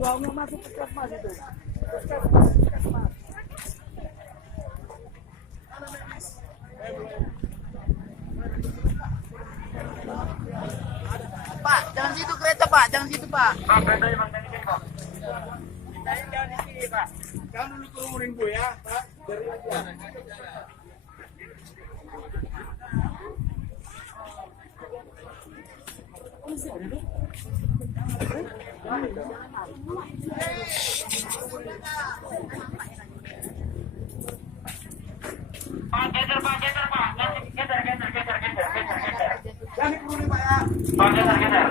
Uangnya masuk puskesmas itu. Pak, jangan situ kereta Pak, jangan situ Pak. Pak, kereta emang jangan situ Pak. Jangan di sini Pak. Jangan dulu turunin Bu ya Pak. Dari aja. Pak, geser Pak. Geser. Jangan diturunin Pak ya. Pak, geser.